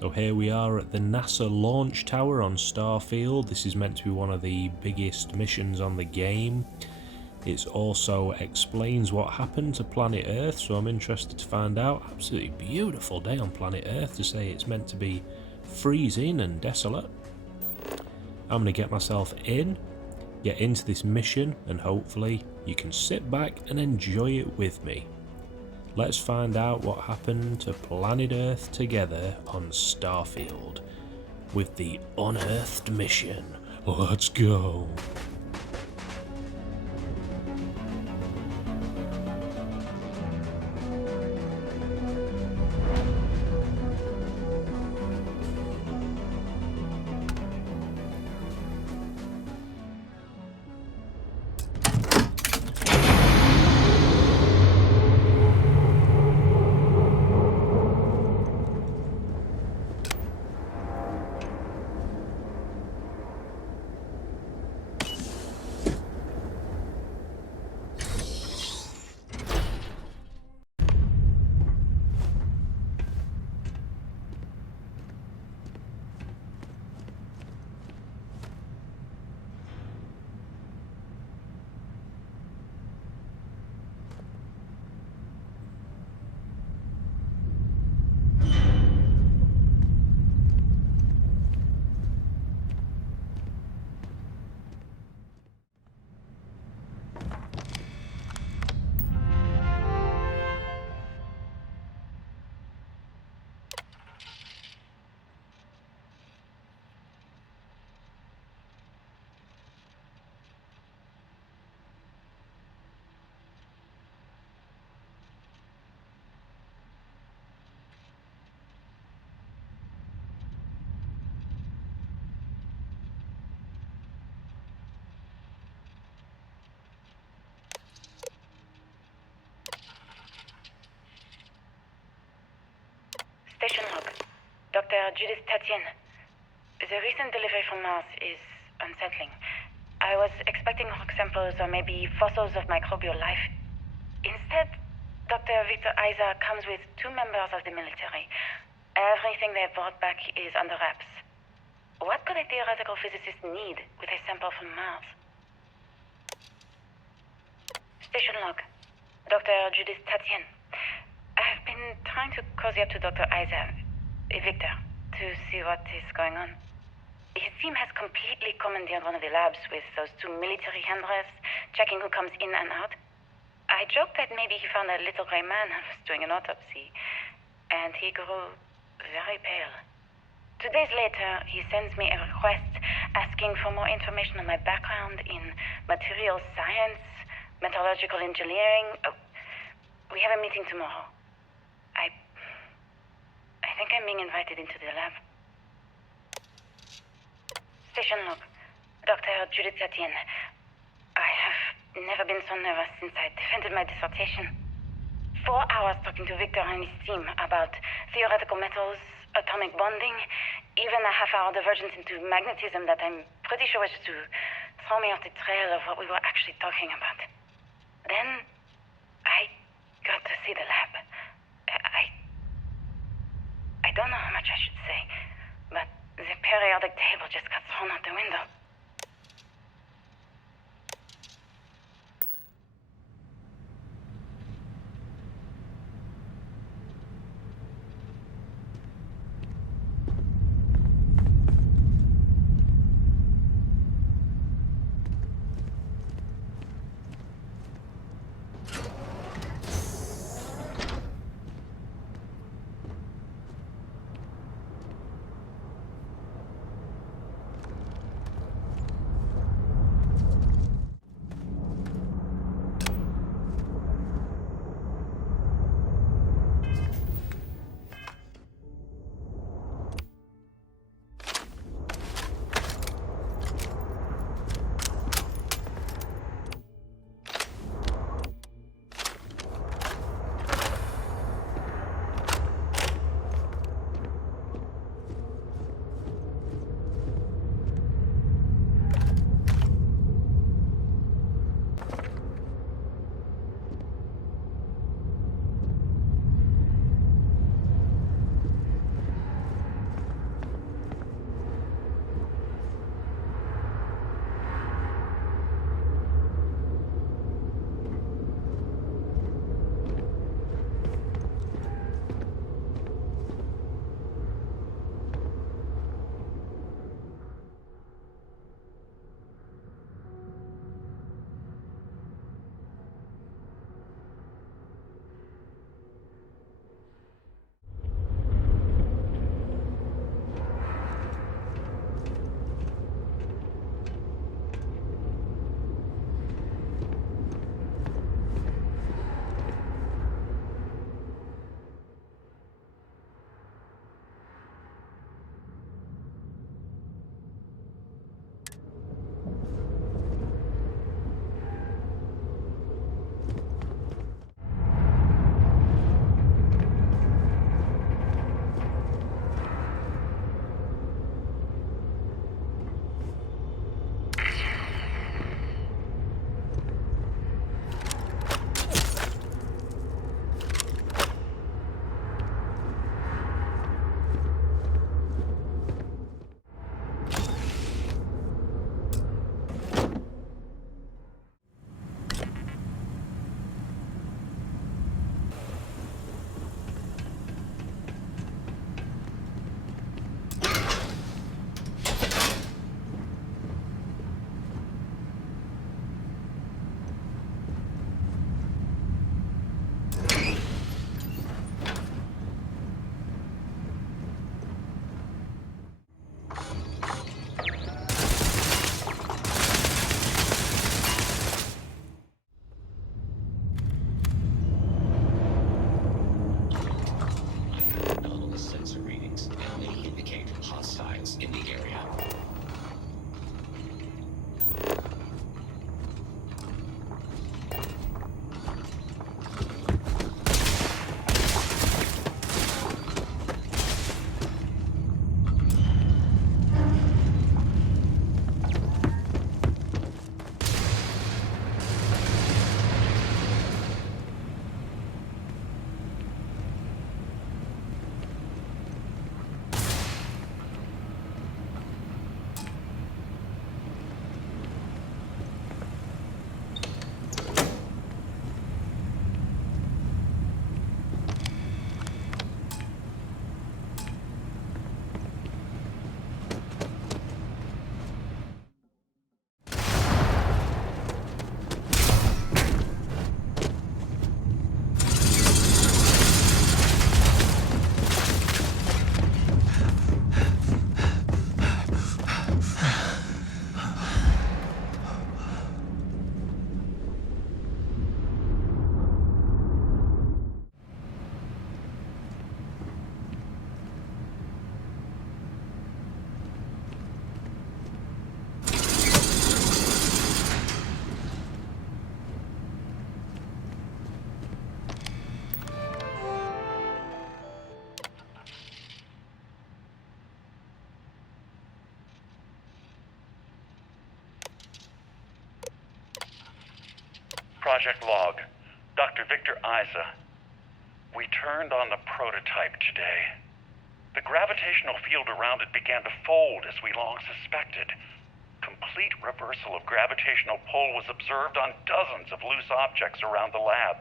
So here we are at the NASA launch tower on Starfield. This is meant to be one of the biggest missions on the game. It also explains what happened to planet Earth, so I'm interested to find out. Absolutely beautiful day on planet Earth, to say it's meant to be freezing and desolate. I'm going to get myself get into this mission, and hopefully you can sit back and enjoy it with me. Let's find out what happened to planet Earth together on Starfield with the unearthed mission. Let's go. Station log. Dr. Judith Tatien. The recent delivery from Mars is unsettling. I was expecting rock samples or maybe fossils of microbial life. Instead, Dr. Victor Isa comes with 2 members of the military. Everything they brought back is under wraps. What could a theoretical physicist need with a sample from Mars? Station log. Dr. Judith Tatien. I've been trying to cozy up to Dr. Isa, Victor, to see what is going on. His team has completely commandeered one of the labs with those 2 military handlers, checking who comes in and out. I joked that maybe he found a little gray man and was doing an autopsy, and he grew very pale. 2 days later, he sends me a request asking for more information on my background in materials science, metallurgical engineering. Oh, we have a meeting tomorrow. I think I'm being invited into the lab. Station log. Dr. Judith Tatien. I have never been so nervous since I defended my dissertation. 4 hours talking to Victor and his team about theoretical metals, atomic bonding, even a half-hour divergence into magnetism that I'm pretty sure was to throw me off the trail of what we were actually talking about. Then, I got to see the lab. I don't know how much I should say, but the periodic table just got thrown out the window. hostiles in the area. Project Log, Dr. Victor Isa. We turned on the prototype today. The gravitational field around it began to fold as we long suspected. Complete reversal of gravitational pull was observed on dozens of loose objects around the lab.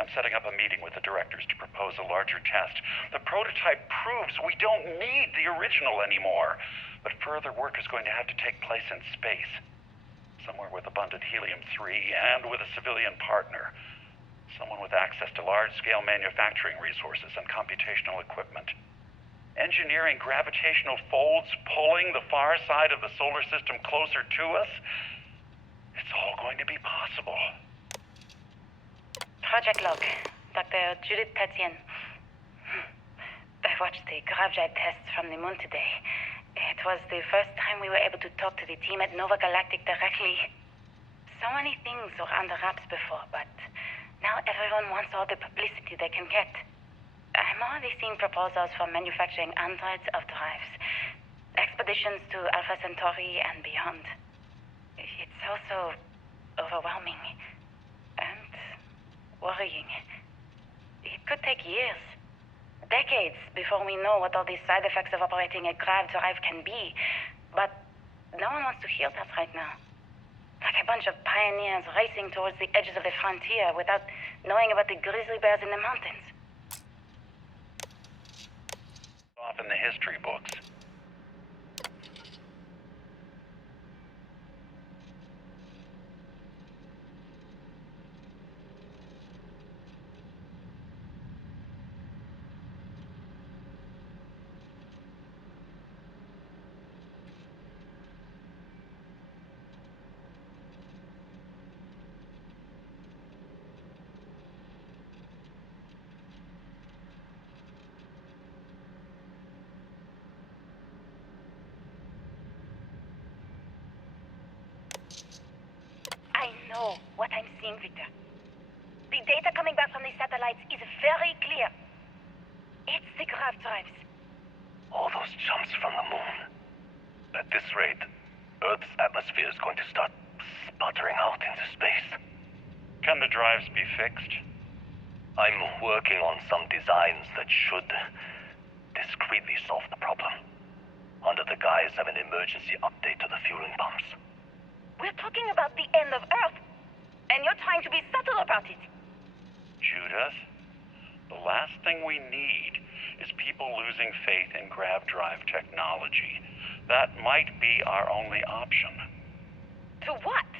I'm setting up a meeting with the directors to propose a larger test. The prototype proves we don't need the original anymore, but further work is going to have to take place in space. Somewhere with abundant helium-3 and with a civilian partner. Someone with access to large-scale manufacturing resources and computational equipment. Engineering gravitational folds pulling the far side of the solar system closer to us? It's all going to be possible. Project Log, Dr. Judith Tatien. I watched the grav drive tests from the moon today. It was the first time we were able to talk to the team at Nova Galactic directly. So many things were under wraps before, but now everyone wants all the publicity they can get. I'm already seeing proposals for manufacturing androids of drives, expeditions to Alpha Centauri and beyond. It's also overwhelming and worrying. It could take years, decades, before we know what all the side effects of operating a grav drive can be. But no one wants to hear that right now. Like a bunch of pioneers racing towards the edges of the frontier without knowing about the grizzly bears in the mountains. Off in the history books. I know what I'm seeing, Victor. The data coming back from the satellites is very clear. It's the grav drives. All those jumps from the moon. At this rate, Earth's atmosphere is going to start sputtering out into space. Can the drives be fixed? I'm working on some designs that should discreetly solve the problem, under the guise of an emergency update to the fueling pumps. We're talking about the end of Earth, and you're trying to be subtle about it. Judith, the last thing we need is people losing faith in grav drive technology. That might be our only option. To what?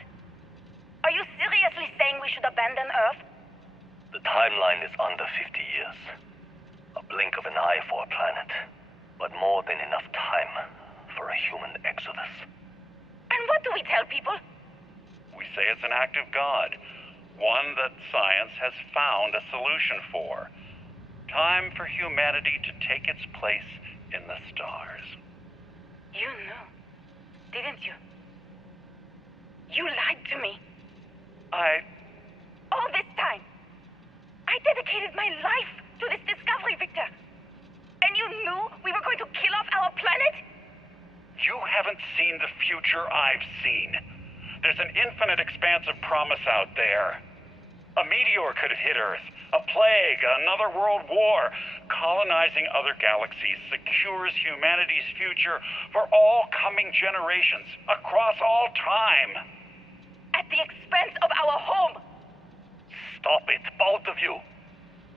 Are you seriously saying we should abandon Earth? The timeline is under 50 years. A blink of an eye for a planet, but more than enough time for a human exodus. And what do we tell people? We say it's an act of God, one that science has found a solution for. Time for humanity to take its place in the stars. You knew, didn't you? You lied to me. All this time, I dedicated my life to this discovery, Victor. And you knew we were going to kill off our planet? You haven't seen the future I've seen. There's an infinite expanse of promise out there. A meteor could hit Earth, a plague, another world war. Colonizing other galaxies secures humanity's future for all coming generations, across all time. At the expense of our home. Stop it, both of you.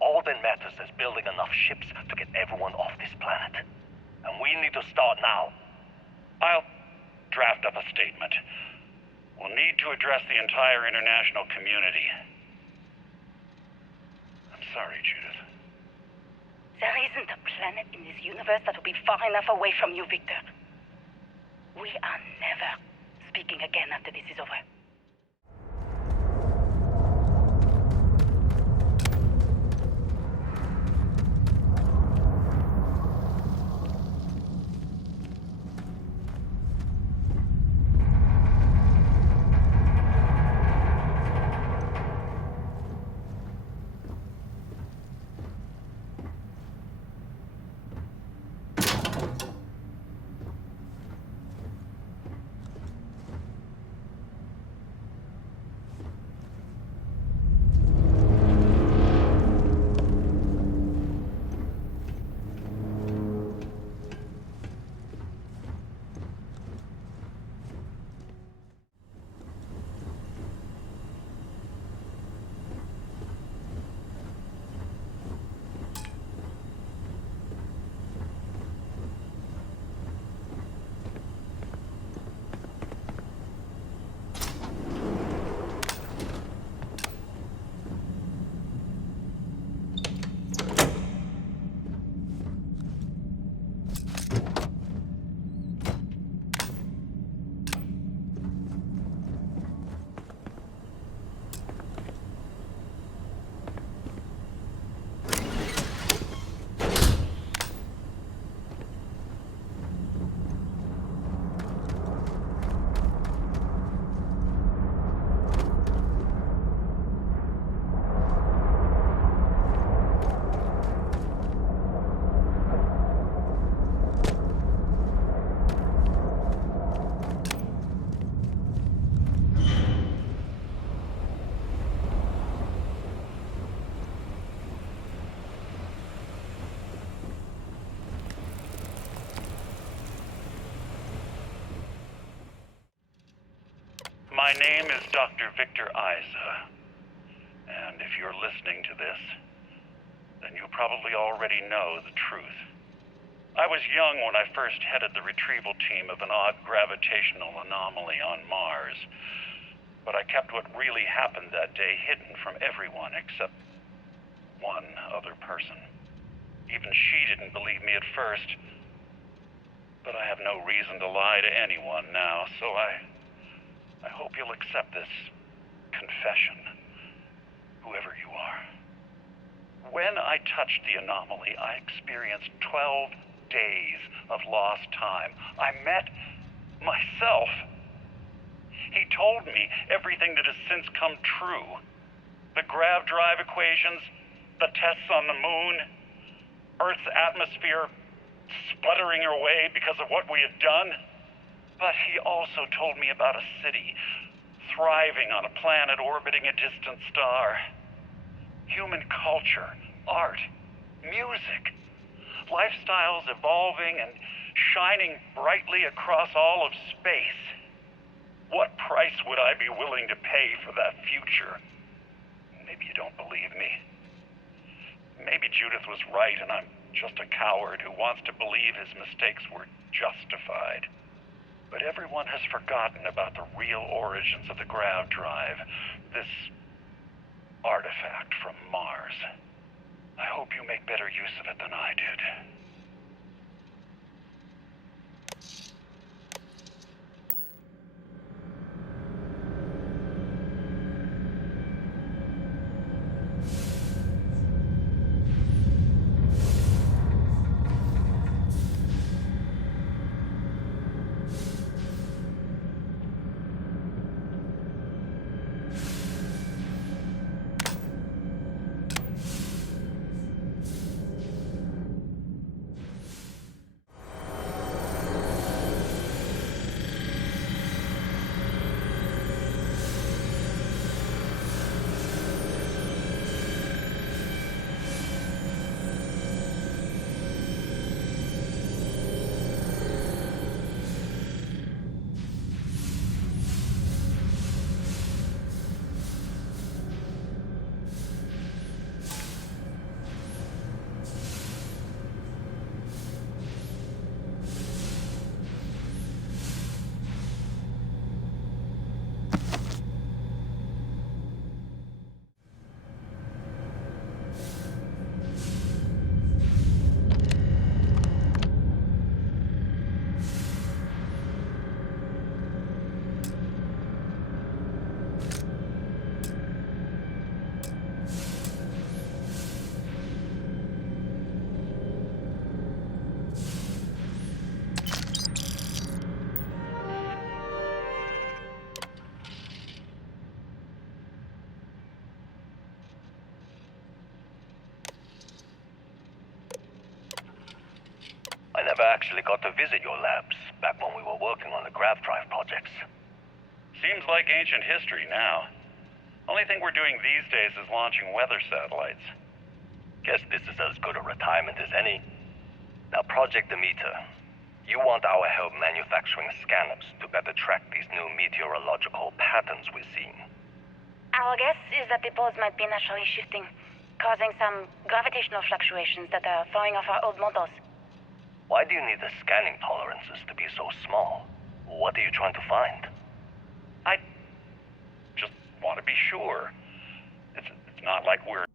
All that matters is building enough ships to get everyone off this planet. And we need to start now. I'll draft up a statement. We'll need to address the entire international community. I'm sorry, Judith. There isn't a planet in this universe that will be far enough away from you, Victor. We are never speaking again after this is over. My name is Dr. Victor Isa, and if you're listening to this, then you probably already know the truth. I was young when I first headed the retrieval team of an odd gravitational anomaly on Mars, but I kept what really happened that day hidden from everyone except one other person. Even she didn't believe me at first, but I have no reason to lie to anyone now, so I hope you'll accept this confession, whoever you are. When I touched the anomaly, I experienced 12 days of lost time. I met myself. He told me everything that has since come true. The grav drive equations, the tests on the moon, Earth's atmosphere sputtering away because of what we had done. But he also told me about a city thriving on a planet orbiting a distant star. Human culture, art, music, lifestyles evolving and shining brightly across all of space. What price would I be willing to pay for that future? Maybe you don't believe me. Maybe Judith was right and I'm just a coward who wants to believe his mistakes were justified. But everyone has forgotten about the real origins of the grav drive, this artifact from Mars. I hope you make better use of it than I did. never actually got to visit your labs back when we were working on the grav drive projects. Seems like ancient history now. Only thing we're doing these days is launching weather satellites. Guess this is as good a retirement as any. Now, Project Demeter, you want our help manufacturing scanners to better track these new meteorological patterns we're seeing. Our guess is that the poles might be naturally shifting, causing some gravitational fluctuations that are throwing off our old models. Why do you need the scanning tolerances to be so small? What are you trying to find? I just want to be sure. It's not like we're